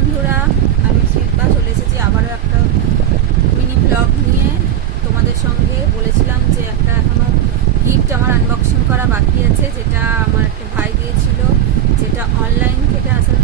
বন্ধুরা, আমি শিল্পা চলে এসেছি আবারও একটা মিনি ব্লগ নিয়ে তোমাদের সঙ্গে। বলেছিলাম যে একটা এখনো গিফট আমার আনবক্সিং করা বাকি আছে, যেটা আমার একটা ভাই দিয়েছিল, যেটা অনলাইন থেকে আসলে